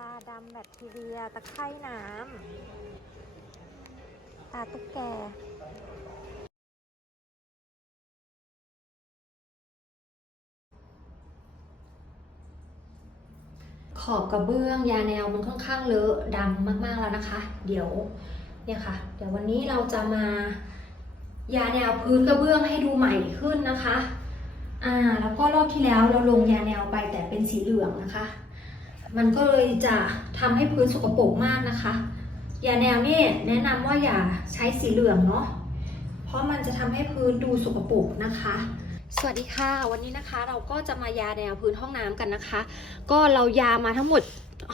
ลาดำแบคทีเรีย ตะไคร่น้ำ ตาตุ๊กแกขอบกระเบื้องยาแนวมันค่อนข้างเลอะดำมากๆแล้วนะคะ เดี๋ยวเนี่ยค่ะ เดี๋ยววันนี้เราจะมายาแนวพื้นกระเบื้องให้ดูใหม่ขึ้นนะคะ อ่า แล้วก็รอบที่แล้วเราลงยาแนวไปแต่เป็นสีเหลืองนะคะ มันก็เลยจะทำให้พื้นสกปรกมากนะคะ ยาแนวนี่แนะนำว่าอย่าใช้สีเหลืองเนาะ เพราะมันจะทำให้พื้นดูสกปรกนะคะ สวัสดีค่ะ วันนี้นะคะ เราก็จะมายาแนวพื้นห้องน้ำกันนะคะ ก็เรายามาทั้งหมด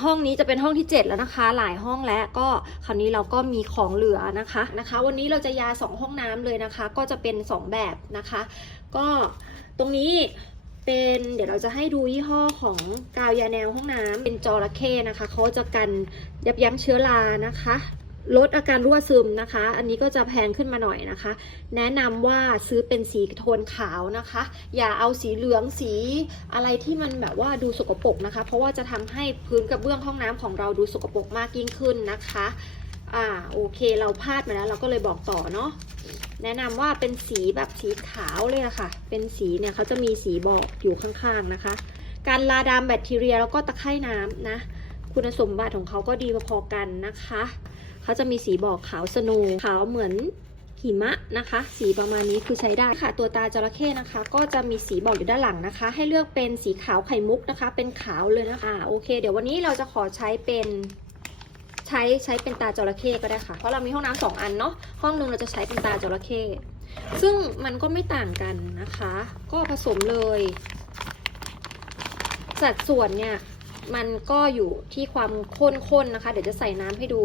ห้องนี้จะเป็นห้องที่ 7 แล้วนะคะ หลายห้องแล้วก็คราวนี้เราก็มีของเหลือนะคะนะคะ วันนี้เราจะยา 2 ห้องน้ำเลยนะคะ ก็จะเป็น 2 แบบนะคะ ก็ตรงนี้ เป็นเดี๋ยวเราจะให้ดูยี่ห้อของกาวยาแนวห้องน้ำเป็นจอระเข้นะคะเขาจะกันยับยั้งเชื้อรานะคะ ลดอาการรั่วซึมนะคะ อันนี้ก็จะแพงขึ้นมาหน่อยนะคะ แนะนำว่าซื้อเป็นสีโทนขาวนะคะ อย่าเอาสีเหลืองสีอะไรที่มันแบบว่าดูสกปรกนะคะ เพราะว่าจะทำให้พื้นกระเบื้องห้องน้ำของเราดูสกปรกมากยิ่งขึ้นนะคะ อ่าโอเคเราพลาดมาแล้ว เราก็เลยบอกต่อเนาะแนะนำว่าเป็นสีแบบสีขาวเลยอะค่ะ เป็นสีเนี่ยเขาจะมีสีบอกอยู่ข้างๆนะคะ การลาดามแบคทีเรียแล้วก็ตะไคร่น้ำนะ คุณสมบัติของเขาก็ดีพอๆกันนะคะเขาจะมีสีบอกขาวสโนว์ขาวเหมือนหิมะนะคะ สีประมาณนี้คือใช้ได้ค่ะ ตัวตาจระเข้นะคะ ก็จะมีสีบอกอยู่ด้านหลังนะคะ ให้เลือกเป็นสีขาวไข่มุกนะคะ เป็นขาวเลยนะคะอ่าโอเค เดี๋ยววันนี้เราจะขอใช้เป็น ใช้ใช้เป็นตาจระเข้ก็ได้ค่ะ เพราะเรามีห้องน้ำสองอันเนาะห้องหนึงเราจะใช้เป็นตาจระเข้ซึ่งมันก็ไม่ต่างกันนะคะ ก็ผสมเลย สัดส่วนเนี่ยมันก็อยู่ที่ความข้นๆนะคะ เดี๋ยวจะใส่น้ำให้ดู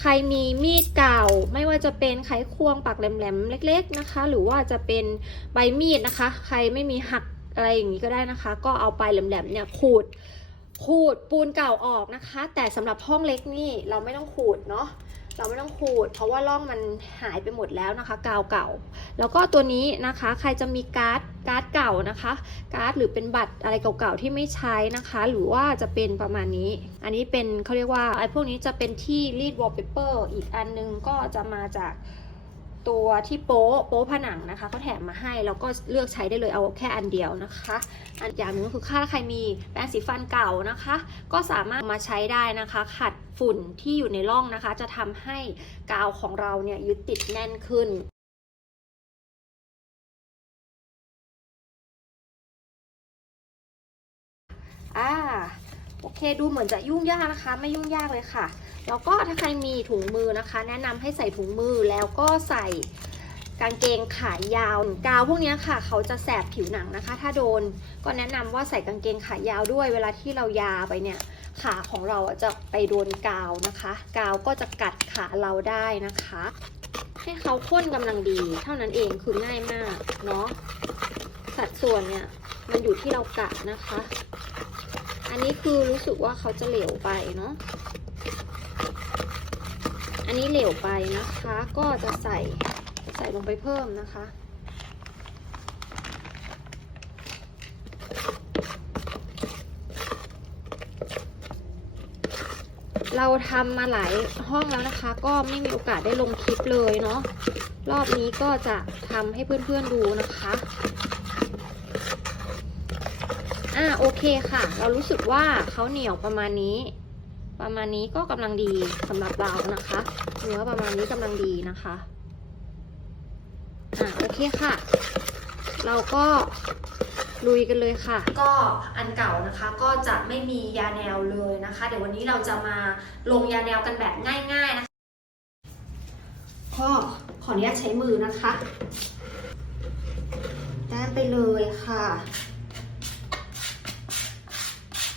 ใครมีมีดเก่า ไม่ว่าจะเป็นไขควงปากแหลมๆเล็ก ๆนะคะ หรือว่าจะเป็นใบมีดนะคะ ใครไม่มีหักอะไรอย่างนี้ก็ได้นะคะ ก็เอาปลายแหลมๆเนี่ยขูด ขูดปูนเก่าออกนะคะ แต่สำหรับห้องเล็กนี่เราไม่ต้องขูดเนาะเราไม่ต้องขูด เพราะว่าร่องมันหายไปหมดแล้วนะคะ กาวเก่า แล้วก็ตัวนี้นะคะใครจะมีการ์ดการ์ดเก่านะคะ การ์ดหรือเป็นบัตรอะไรเก่าๆที่ไม่ใช้นะคะ หรือว่าจะเป็นประมาณนี้ อันนี้เป็นเขาเรียกว่าไอ้พวกนี้จะเป็นที่รีดวอลเปเปอร์อีกอันนึงก็จะมาจาก ตัวที่โป๊ะโป๊ะผนังนะคะเขาแถมมาให้แล้วก็เลือกใช้ได้เลยเอาแค่อันเดียวนะคะ อันอย่างหนึงคือถ้าใครมีแปรงสีฟันเก่านะคะ ก็สามารถมาใช้ได้นะคะ ขัดฝุ่นที่อยู่ในร่องนะคะ จะทำให้กาวของเราเนี่ยยึดติดแน่นขึ้นอ่า โอเค ดูเหมือนจะยุ่งยากนะคะ ไม่ยุ่งยากเลยค่ะ แล้วก็ถ้าใครมีถุงมือนะคะ แนะนำให้ใส่ถุงมือแล้วก็ใส่กางเกงขายาวกาวพวกนี้ค่ะ เขาจะแสบผิวหนังนะคะ ถ้าโดนก็แนะนำว่าใส่กางเกงขายาวด้วย เวลาที่เรายาไปเนี่ย ขาของเราจะไปโดนกาวนะคะ กาวก็จะกัดขาเราได้นะคะ ให้เขาข้นกำลังดี เท่านั้นเองคือง่ายมากเนาะสัดส่วนเนี่ยมันอยู่ที่เรากะนะคะ อันนี้คือรู้สึกว่าเขาจะเหลวไปเนาะ อันนี้เหลวไปนะคะ ก็จะใส่ใส่ลงไปเพิ่มนะคะ เราทำมาหลายห้องแล้วนะคะ ก็ไม่มีโอกาสได้ลงคลิปเลยเนาะ รอบนี้ก็จะทำให้เพื่อนๆดูนะคะ อ่าโอเคค่ะ เรารู้สึกว่าเขาเหนียวประมาณนี้ ประมาณนี้ก็กำลังดีสำหรับเรานะคะ เนื้อประมาณนี้กำลังดีนะคะอ่าโอเคค่ะ เราก็ลุยกันเลยค่ะ ก็อันเก่านะคะก็จะไม่มียาแนวเลยนะคะ เดี๋ยววันนี้เราจะมาลงยาแนวกันแบบง่าย ๆนะคะก็ขออนุญาตใช้มือนะคะแต้มไปเลยค่ะ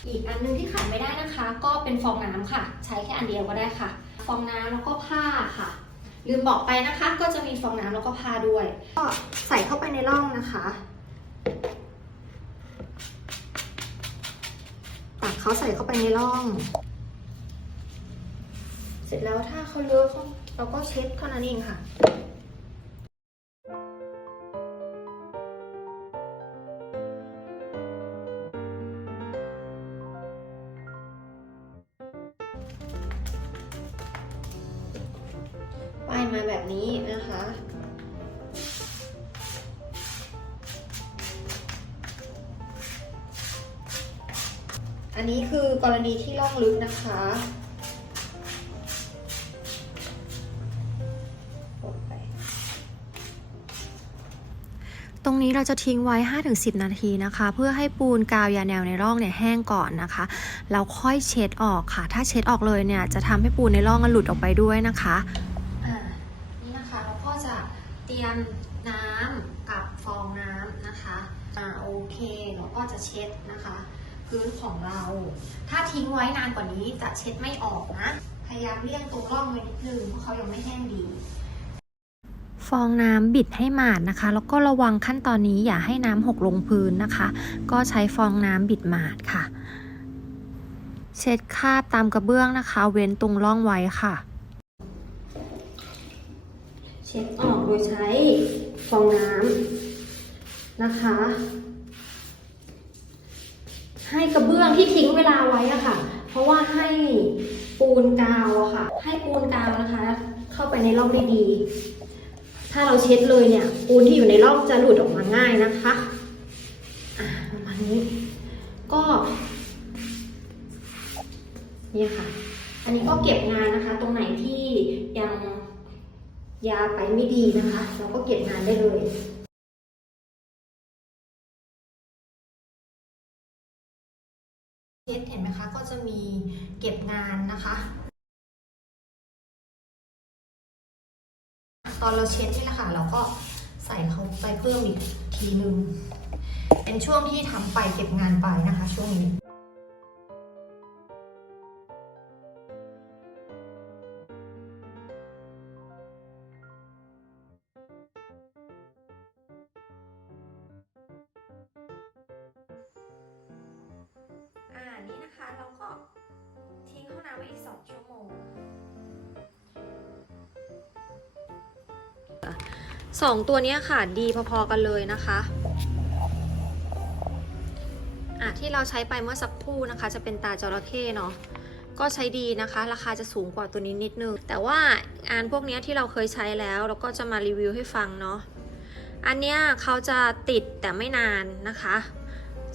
อีกอันนึงที่ขาดไม่ได้นะคะ ก็เป็นฟองน้ำค่ะ ใช้แค่อันเดียวก็ได้ค่ะ ฟองน้ำแล้วก็ผ้าค่ะ ลืมบอกไปนะคะ ก็จะมีฟองน้ำแล้วก็ผ้าด้วย ก็ใส่เข้าไปในร่องนะคะตักเขาใส่เข้าไปในร่อง เสร็จแล้วถ้าเขาเลอะเขาเราก็เช็ดเท่านั้นเองค่ะ องลึกนะคะกดไปตรงนี้เราจะทิ้งไว้ 5-10 นาทีนะคะ เพื่อให้ปูนกาวยาแนวในร่องเนี่ยแห้งก่อนนะคะแล้วค่อยเช็ดออกค่ะ ถ้าเช็ดออกเลยเนี่ยจะทำให้ปูนในร่องมันหลุดออกไปด้วยนะคะอ่านี่นะคะเราก็จะเตรียมน้ำกับฟองน้ำนะคะอ่าโอเคเราก็จะเช็ดนะคะ พื้นของเรา ถ้าทิ้งไว้นานกว่านี้จะเช็ดไม่ออกนะ พยายามเลี่ยงตรงร่องไว้นิดนึงเพราะเขายังไม่แห้งดีฟองน้ำบิดให้หมาดนะคะ แล้วก็ระวังขั้นตอนนี้อย่าให้น้ำหกลงพื้นนะคะ ก็ใช้ฟองน้ำบิดหมาดค่ะ เช็ดคราบตามกระเบื้องนะคะ เว้นตรงร่องไว้ค่ะ เช็ดออกโดยใช้ฟองน้ำนะคะ ให้กระเบื้องที่ทิ้งเวลาไว้อะค่ะ เพราะว่าให้ปูนกาวอะค่ะ ให้ปูนกาวนะคะ เข้าไปในร่องได้ดี ถ้าเราเช็ดเลยเนี่ย ปูนที่อยู่ในร่องจะหลุดออกมาง่ายนะคะอ่าประมาณนี้ ก็เนี่ยค่ะ อันนี้ก็เก็บงานนะคะ ตรงไหนที่ยังยาไปไม่ดีนะคะ เราก็เก็บงานได้เลย เช็ดเห็นไหมคะ ก็จะมีเก็บงานนะคะ ตอนเราเช็ดนี่แหละค่ะเราก็ใส่เขาไปเพิ่มอีกทีนึง เป็นช่วงที่ทำไปเก็บงานไปนะคะ ช่วงนี้ เราก็ทิ้งเข้าน้ำไว้อีก2ชั่วโมงสองตัวนี้ค่ะดีพอๆกันเลยนะคะอะที่เราใช้ไปเมื่อสักครู่นะคะ จะเป็นตาจระเข้เนาะก็ใช้ดีนะคะ ราคาจะสูงกว่าตัวนี้นิดนึง แต่ว่างานพวกนี้ที่เราเคยใช้แล้วเราก็จะมารีวิวให้ฟังเนาะอันเนี้ยเขาจะติดแต่ไม่นานนะคะ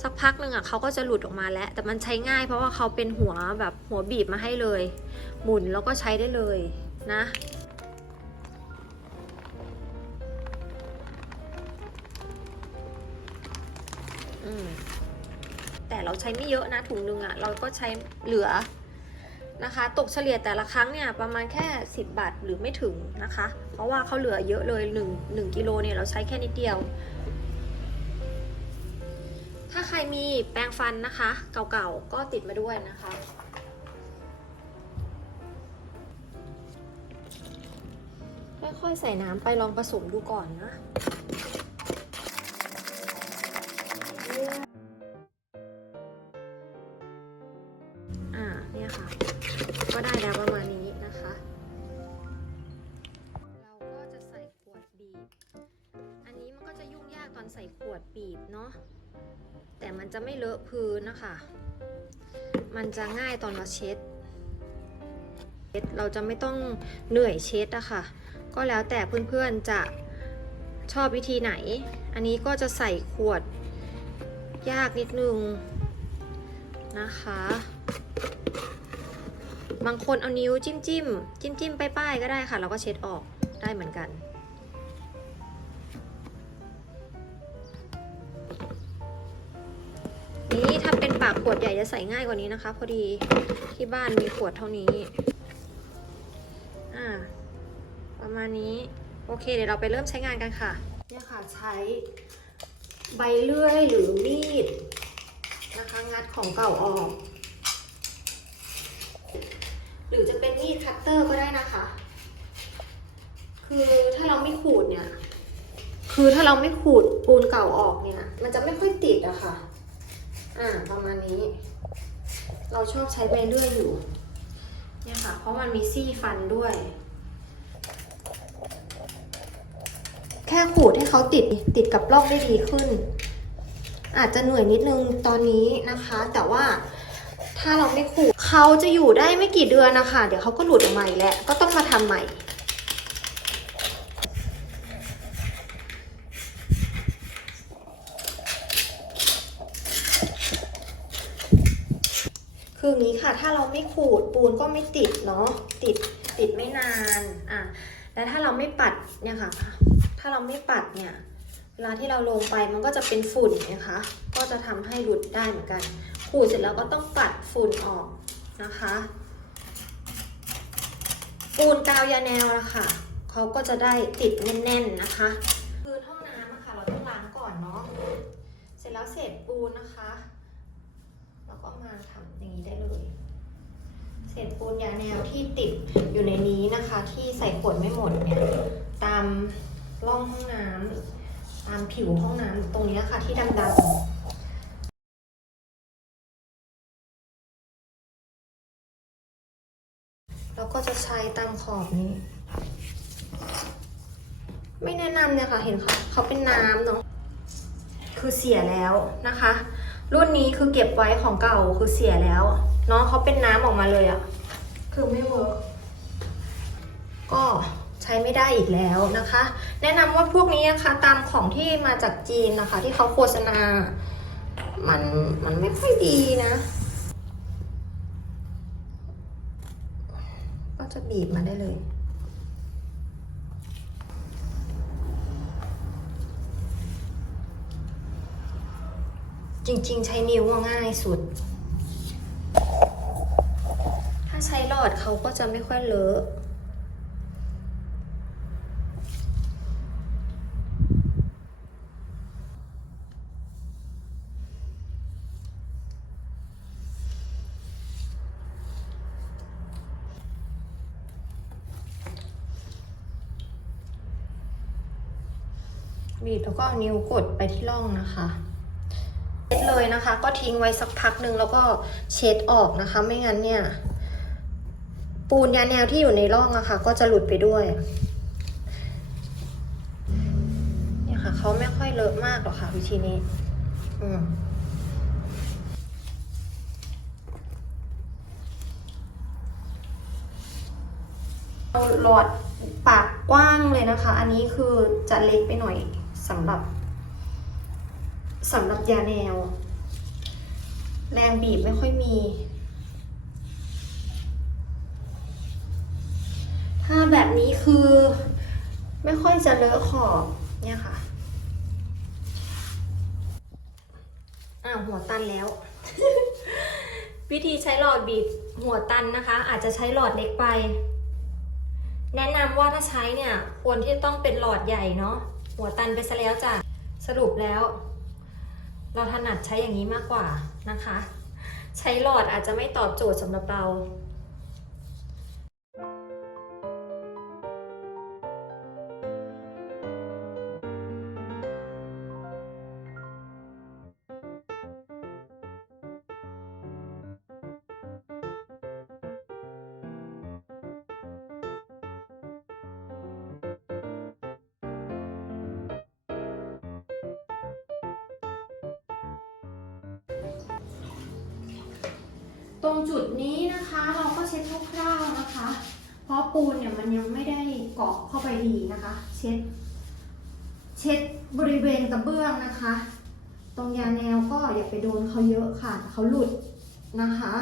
สักพักหนึ่งอะเขาก็จะหลุดออกมาแล้ว แต่มันใช้ง่ายเพราะว่าเขาเป็นหัวแบบหัวบีบมาให้เลย หมุนแล้วก็ใช้ได้เลยนะอืมแต่เราใช้ไม่เยอะนะถุงหนึงอะ่ะ เราก็ใช้เหลือนะคะ ตกเฉลี่ยแต่ละครั้งเนี่ยประมาณแค่ 10 บาทหรือไม่ถึงนะคะ เพราะว่าเขาเหลือเยอะเลย1 1กิโลเนี่ยเราใช้แค่นิดเดียว ถ้าใครมีแปรงฟันนะคะ เก่าๆก็ติดมาด้วยนะคะ ค่อยๆใส่น้ำไปลองผสมดูก่อนนะอ่าเนี่ยค่ะ ก็ได้แล้วประมาณนี้นะคะ เราก็จะใส่ขวดบีบ อันนี้มันก็จะยุ่งยากตอนใส่ขวดบีบเนาะ แต่มันจะไม่เลอะพื้นนะคะ มันจะง่ายตอนเราเช็ด เราจะไม่ต้องเหนื่อยเช็ดอะค่ะ ก็แล้วแต่เพื่อนๆจะชอบวิธีไหน อันนี้ก็จะใส่ขวดยากนิดนึงนะคะ บางคนเอานิ้วจิ้มจิ้มจิ้มจิ้มป้ายๆก็ได้ค่ะ เราก็เช็ดออกได้เหมือนกัน นี่ถ้าเป็นปากขวดใหญ่จะใส่ง่ายกว่านี้นะคะ พอดีที่บ้านมีขวดเท่านี้ อ่า ประมาณนี้ โอเค เดี๋ยวเราไปเริ่มใช้งานกันค่ะ เนี่ยค่ะใช้ใบเลื่อยหรือมีดนะคะงัดของเก่าออก หรือจะเป็นมีดคัตเตอร์ก็ได้นะคะ คือถ้าเราไม่ขูดเนี่ย คือถ้าเราไม่ขูดปูนเก่าออกเนี่ย มันจะไม่ค่อยติดอะค่ะ อ่าประมาณนี้ เราชอบใช้ใบเลื่อยอยู่ เนี่ยค่ะ เพราะมันมีซี่ฟันด้วย แค่ขูดให้เขาติดติดกับรอกได้ดีขึ้น อาจจะเหนื่อยนิดนึงตอนนี้นะคะ แต่ว่าถ้าเราไม่ขูดเขาจะอยู่ได้ไม่กี่เดือนนะคะ เดี๋ยวเขาก็หลุดออกมาอีกแล้วก็ต้องมาทำใหม่ ออย่างนี้ค่ะ ถ้าเราไม่ขูดปูนก็ไม่ติดเนาะติดติดไม่นานอะแล้วถ้าเราไม่ปัดเนี่ยค่ะ ถ้าเราไม่ปัดเนี่ยเวลาที่เราลงไปมันก็จะเป็นฝุ่นนะคะ ก็จะทำให้หลุดได้เหมือนกัน ขูดเสร็จแล้วก็ต้องปัดฝุ่นออกนะคะปูนกาวยาแนวนะคะเขาก็จะได้ติดแน่นๆนะคะ พื้นห้องน้ำอะค่ะเราต้องล้างก่อนเนาะ เสร็จแล้วเศษปูนนะคะ แล้วก็มาทำอย่าง นี้ได้เลย เศษปูนยาแนวที่ติดอยู่ในนี้นะคะ ที่ใส่ขวดไม่หมดเนี่ยตามร่องห้องน้ำตามผิวห้องน้ำตรงนี้ค่ะที่ดำๆแล้วก็จะใช้ตามขอบนี้ ไม่แนะนำเนี่ยค่ะเห็นเขาเขาเป็นน้ำเนาะคือเสียแล้วนะคะ รุ่นนี้คือเก็บไว้ของเก่าคือเสียแล้วเนาะเขาเป็นน้ำออกมาเลยอะคือไม่เวิร์กก็ใช้ไม่ได้อีกแล้วนะคะ แนะนำว่าพวกนี้นะคะตามของที่มาจากจีนนะคะ ที่เขาโฆษณา มันมันไม่ค่อยดีนะ ก็จะบีบมาได้เลย จริง ๆ ใช้นิ้วง่ายสุด ถ้าใช้หลอดเขาก็จะไม่ค่อยเลอะบีบแล้วก็นิ้วกดไปที่ร่องนะคะ เลยนะคะ ก็ทิ้งไว้สักพักหนึ่งแล้วก็เช็ดออกนะคะ ไม่งั้นเนี่ย ปูนยาแนวที่อยู่ในร่องอะค่ะ ก็จะหลุดไปด้วยเนี่ยค่ะเขาไม่ค่อยเลอะมากหรอกค่ะ วิธีนี้ อืมเอาหลอดปากกว้างเลยนะคะ อันนี้คือจะเล็กไปหน่อยสำหรับสำหรับยาแนว แรงบีบไม่ค่อยมี ถ้าแบบนี้คือไม่ค่อยจะเลอะขอบเนี่ยค่ะ อ้าวหัวตันแล้ว วิธีใช้หลอดบีบหัวตันนะคะ อาจจะใช้หลอดเล็กไป แนะนำว่าถ้าใช้เนี่ย ควรที่ต้องเป็นหลอดใหญ่เนาะหัวตันไปซะแล้วจ้ะสรุปแล้ว เราถนัดใช้อย่างนี้มากกว่านะคะ ใช้หลอดอาจจะไม่ตอบโจทย์สำหรับเรา ตรงจุดนี้นะคะเราก็เช็ดคร่าวๆนะคะ เพราะปูนเนี่ยมันยังไม่ได้เกาะเข้าไปดีนะคะ เช็ด เช็ดบริเวณกระเบื้องนะคะ ตรงยาแนวก็อย่าไปโดนเขาเยอะค่ะเขาหลุดนะคะ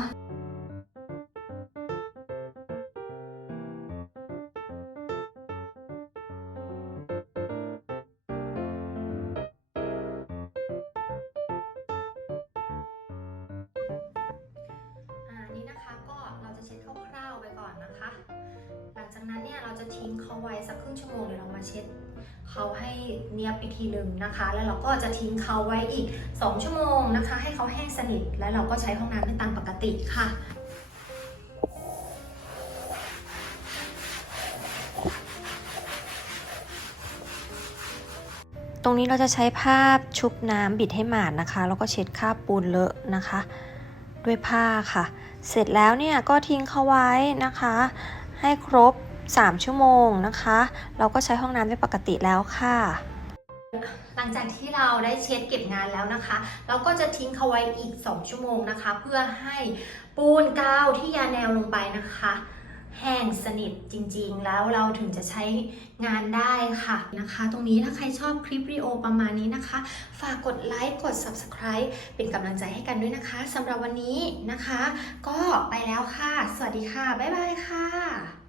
เช็ดเขาให้เนียบอีกทีหนึ่งนะคะ แล้วเราก็จะทิ้งเขาไว้อีก 2 ชั่วโมงนะคะ ให้เขาแห้งสนิท แล้วเราก็ใช้ห้องน้ำเป็นตามปกติค่ะตรงนี้เราจะใช้ผ้าชุบน้ำบิดให้หมาดนะคะ แล้วก็เช็ดคราบปูนเลอะนะคะ ด้วยผ้าค่ะ เสร็จแล้วเนี่ยก็ทิ้งเขาไว้นะคะ ให้ครบ 3 ชั่วโมงนะคะ เราก็ใช้ห้องน้ำได้ปกติแล้วค่ะ หลังจากที่เราได้เช็ดเก็บงานแล้วนะคะ เราก็จะทิ้งเขาไว้อีก 2 ชั่วโมงนะคะ เพื่อให้ปูนกาวที่ยาแนวลงไปนะคะแห้งสนิทจริงๆ แล้วเราถึงจะใช้งานได้ค่ะนะคะ ตรงนี้ถ้าใครชอบคลิปวิดีโอประมาณนี้นะคะ ฝากกดไลค์กด Subscribe เป็นกำลังใจให้กันด้วยนะคะสำหรับวันนี้นะคะ ก็ไปแล้วค่ะ สวัสดีค่ะ บ๊ายบายค่ะ